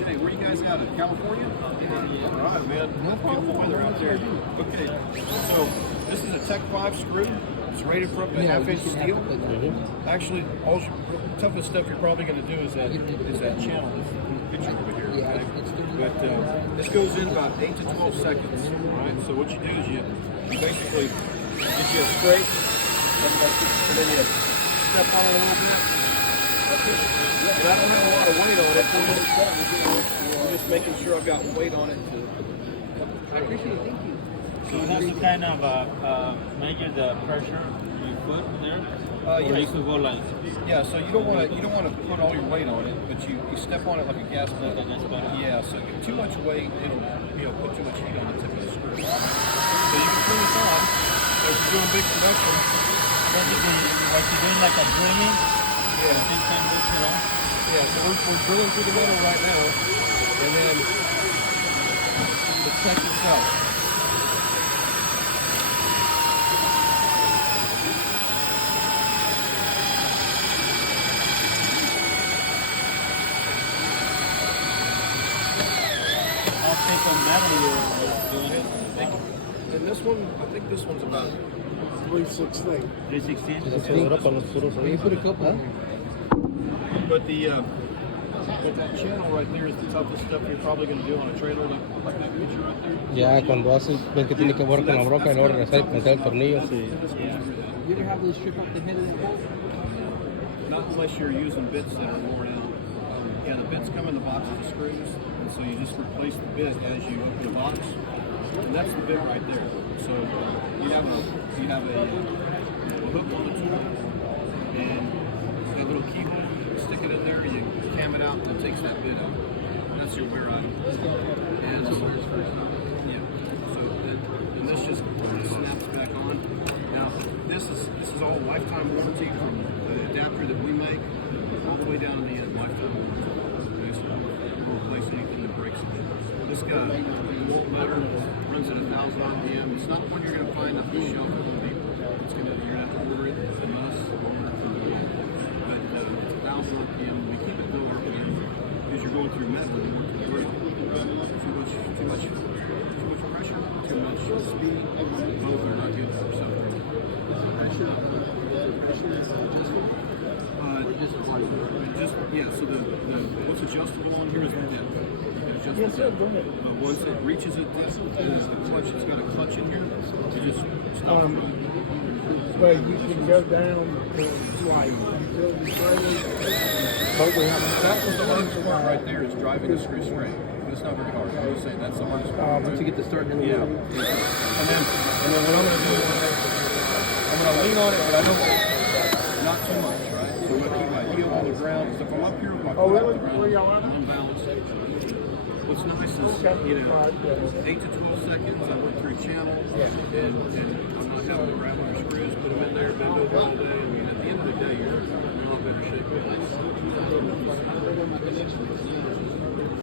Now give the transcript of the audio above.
Jay, where you guys out of? California? All right, man. Beautiful weather out there. Okay, so this is a Tech 5 screw. It's rated for up to half-inch steel. Actually, all toughest stuff you're probably going to do is that channel, this picture over here. Okay? But this goes in about 8 to 12 seconds. All right. So what you do is you basically get you a straight, and then you step on it a little bit. But I don't have a lot of weight on it. I'm just making sure I've got weight on it. I appreciate it. Thank you. So that's to kind of measure the pressure you put there. Or you could go like. Yeah, so you don't want to put all your weight on it, but you step on it like a gas pedal. Yeah, so too much weight, it'll put too much heat on the tip of the screw. So you can turn this on if you're doing big production. Like you're doing like a drilling. Yeah. This time this it on. Yeah, so we're drilling through the metal right now, and then let's check this out. And this one, I think this one's about 316. 316. You put a couple. Huh? But that channel right there is the toughest stuff you're probably going to do on a trailer like that picture right there. Ya cuando haces, ves que tiene que borrar con la broca y luego regresar y plantar el tornillo. You ever have those strip up the head of the bolt? Not unless you're using bits that are worn out. Yeah, the bits come in the box of the screws, and so you just replace the bit as you open the box. And that's the bit right there. So you have a hook on the tool, and that little keyhole, you stick it in there, you cam it out, and it takes that bit out. That's your wear item. And yeah, so and this just snaps back on. Now this is all lifetime warranty from the adapter that we make, all the way down to the end, lifetime warranty. Okay, so we'll replace anything that breaks it. This guy, motor, runs at 1,000 RPM. It's not one you're going to find off the shelf at Home Depot. You're going to have to order it from us. But it's 1,000 RPM. We keep it low RPM because you're going through metal and working through it. Too much pressure, too much speed. Both are not good for something. So the what's adjustable on here is the depth. Yes, sir. Go ahead. Once it reaches it, the clutch, it's got a clutch in here. You just stop. Well, you can go down to like utility trailers. That's the part right there is driving the screw straight. But it's not very hard. I was saying that's the hardest part. Once you get to starting in the Yeah. And then what I'm going to do is I'm going to lean on it, but I don't not too much, right? So I'm going to keep my heel on the ground. So if I'm up here with my foot on the ground, I'm unbalanced. What's nice is, 8 to 12 seconds, I went through channels, and I'm not having to grab